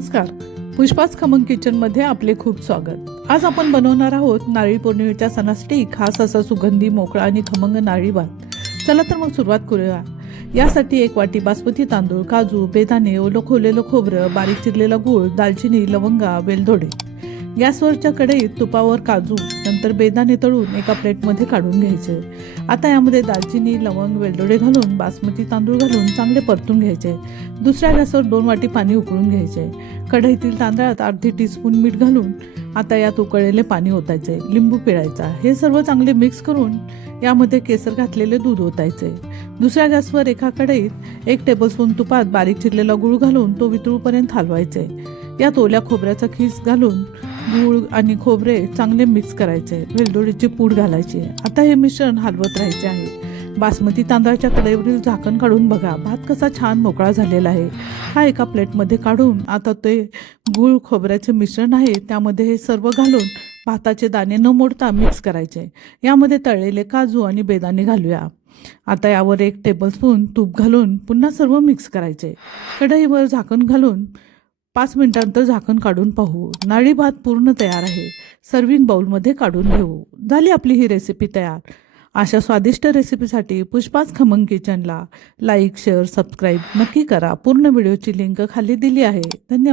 नमस्कार. पुष्पाच खमंग किचनमध्ये आपले खूप स्वागत. आज आपण बनवणार आहोत नारळी पौर्णिमेच्या सणासाठी खास असा सुगंधी मोकळा आणि खमंग नारळी भात. चला तर मग सुरुवात करूया. यासाठी 1 वाटी बासमती तांदूळ, काजू, बेदाणे, ओलं खोलेलं खोबरं, बारीक चिरलेला गूळ, दालचिनी, लवंगा, वेलदोडे. गॅसवरच्या कढईत तुपावर काजू नंतर बेदाणे तळून एका प्लेटमध्ये काढून घ्यायचे. आता यामध्ये दालचिनी, लवंग, वेलदोडे घालून बासमती तांदूळ घालून चांगले परतून घ्यायचे. दुसऱ्या गॅसवर 2 वाटी पाणी उकळून घ्यायचे. कढईतील तांदळात अर्धी टीस्पून मीठ घालून आता यात उकळलेले पाणी ओतायचे. लिंबू पिळायचा. हे सर्व चांगले मिक्स करून यामध्ये केसर घातलेले दूध ओतायचे. दुसऱ्या गॅसवर एका कढईत 1 टेबलस्पून तुपात बारीक चिरलेला गूळ घालून तो वितळूपर्यंत हलवायचे. यात ओल्या खोबऱ्याचा खीस घालून गूळ आणि खोबरे चांगले मिक्स करायचे. वेलदोडीची पूड घालायची. आता हे मिश्रण हलवत राहायचे आहे. बासमती तांदळाच्या कढईवरील झाकण काढून बघा, भात कसा छान मोकळा झालेला आहे. हा एका प्लेटमध्ये काढून आता ते गूळ खोबऱ्याचे मिश्रण आहे त्यामध्ये हे सर्व घालून भाताचे दाणे न मोडता मिक्स करायचे. यामध्ये तळलेले काजू आणि बेदाणे घालूया. आता यावर 1 टेबलस्पून तूप घालून पुन्हा सर्व मिक्स करायचे. कढईवर झाकण घालून 5 मिनिटांनंतर झाकण काढून पाहू. नारळी भात पूर्ण तयार आहे. सर्विंग बाउलमध्ये काढून घेऊ. झाली आपली ही रेसिपी तयार. अशा स्वादिष्ट रेसिपीसाठी पुष्पाच खमंग किचनला लाईक, शेअर, सबस्क्राईब नक्की करा. पूर्ण व्हिडिओची लिंक खाली दिली आहे. धन्यवाद.